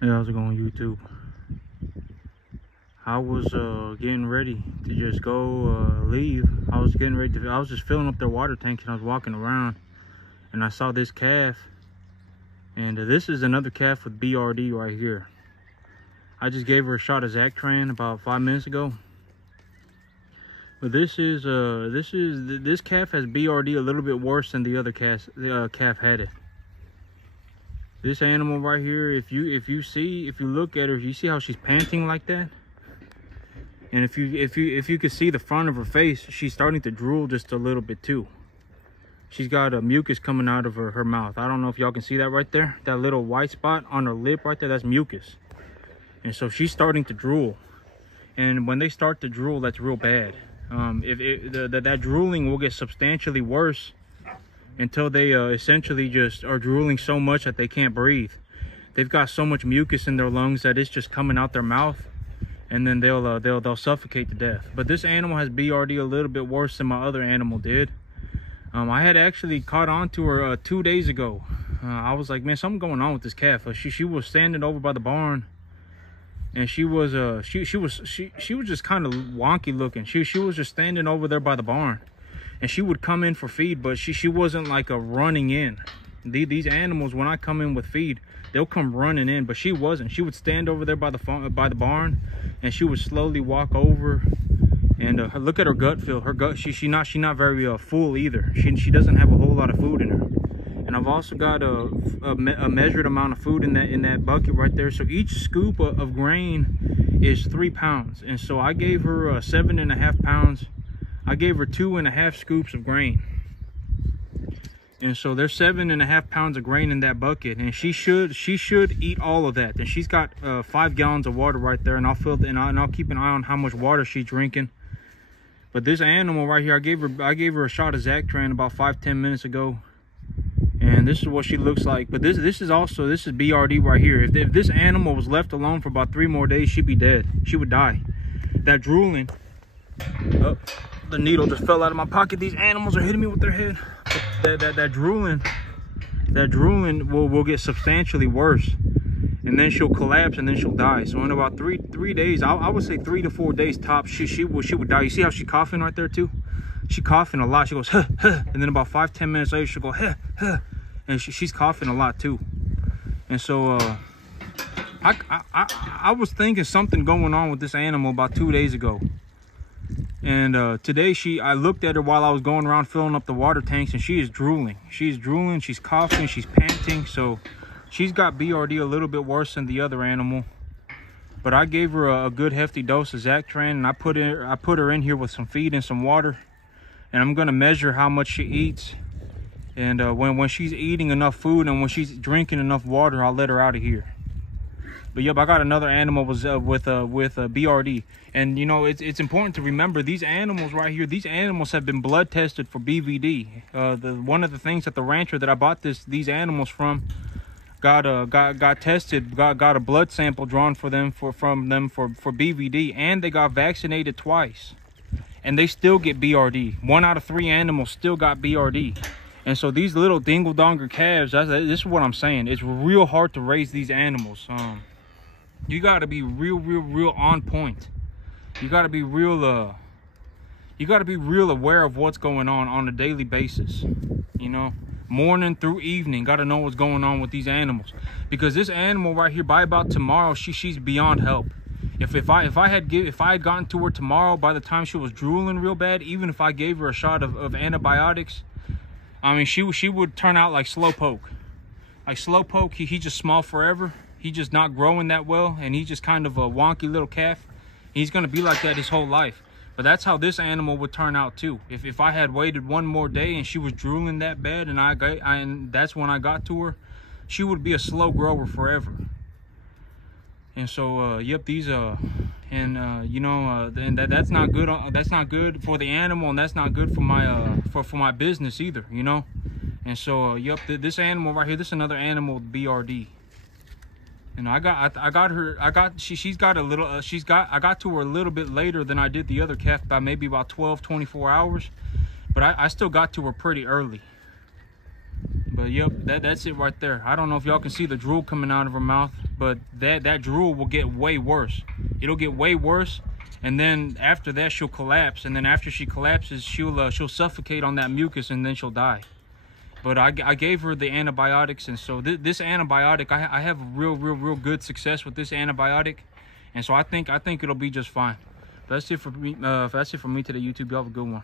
Hey, how's it going, YouTube? I was getting ready to just go leave. I was just filling up their water tanks, and I was walking around and I saw this calf. And this is another calf with BRD right here. I just gave her a shot of Zactran about 5 minutes ago. But this calf has BRD a little bit worse than the other calf had it. This animal right here, if you look at her, you see how she's panting like that? And if you could see the front of her face, she's starting to drool just a little bit too. She's got a mucus coming out of her mouth. I don't know if y'all can see that right there. That little white spot on her lip right there, that's mucus. And so she's starting to drool. And when they start to drool, that's real bad. That drooling will get substantially worse until they essentially just are drooling so much that they can't breathe. They've got so much mucus in their lungs that it's just coming out their mouth, and then they'll suffocate to death. But this animal has BRD a little bit worse than my other animal did. I had actually caught on to her 2 days ago. I was like, man, something going on with this calf. She was standing over by the barn, and she was just kind of wonky looking. She was just standing over there by the barn, and she would come in for feed, but she wasn't like a running in. These animals, when I come in with feed, they'll come running in, but she wasn't. She would stand over there by the barn, and she would slowly walk over. And look at her gut feel. Her gut, she's not very full either. She doesn't have a whole lot of food in her. And I've also got a measured amount of food in that bucket right there. So each scoop of grain is 3 pounds. And so I gave her 7.5 pounds. I gave her 2.5 scoops of grain. And so there's 7.5 pounds of grain in that bucket, and she should eat all of that. And she's got 5 gallons of water right there, and I'll keep an eye on how much water she's drinking. But this animal right here, I gave her a shot of Zactran about 5-10 minutes ago, and this is what she looks like. But this is BRD right here. If this animal was left alone for about 3 more days, she'd be dead. She would die. That drooling. Oh, the needle just fell out of my pocket. These animals are hitting me with their head. That drooling will get substantially worse, and then she'll collapse, and then she'll die. So in about three days, I would say 3 to 4 days tops, she would die. You see how she's coughing right there too? She's coughing a lot. She goes huh, huh, and then about 5-10 minutes later she'll go huh, huh, and she's coughing a lot too. And so I was thinking something going on with this animal about 2 days ago. And today I looked at her while I was going around filling up the water tanks, and she is drooling. She's drooling, she's coughing, she's panting. So she's got BRD a little bit worse than the other animal. But I gave her a good hefty dose of Zactran, and I put her in here with some feed and some water. And I'm gonna measure how much she eats. And when she's eating enough food and when she's drinking enough water, I'll let her out of here. But yep, I got another animal with BRD. And you know, it's important to remember these animals right here. These animals have been blood tested for BVD. One of the things that the rancher that I bought these animals from got tested, got a blood sample drawn from them for BVD, and they got vaccinated twice, and they still get BRD. 1 out of 3 animals still got BRD. And so these little dingle-donger calves, this is what I'm saying. It's real hard to raise these animals. You got to be real on point. You got to be real aware of what's going on a daily basis. You know, morning through evening, got to know what's going on with these animals, because this animal right here, by about tomorrow, she's beyond help. If I had gotten to her tomorrow, by the time she was drooling real bad, even if I gave her a shot of antibiotics, I mean, she would turn out like Slowpoke. Like Slowpoke, he's just small forever. He's just not growing that well, and he's just kind of a wonky little calf. He's gonna be like that his whole life. But that's how this animal would turn out too. If I had waited 1 more day and she was drooling that bad, and that's when I got to her, she would be a slow grower forever. And so yep, these you know, and that's not good. That's not good for the animal, and that's not good for my for my business either, you know. And so yep, this animal right here, this is another animal with BRD. And I got to her a little bit later than I did the other calf, by maybe about 12-24 hours, but I still got to her pretty early. But yep, that's it right there. I don't know if y'all can see the drool coming out of her mouth. but that drool will get way worse. It'll get way worse, and then after that she'll collapse, and then after she collapses, she'll suffocate on that mucus, and then she'll die. But I gave her the antibiotics, and so this antibiotic, I have real good success with this antibiotic, and so I think it'll be just fine. That's it for me. That's it for me today, YouTube. Y'all have a good one.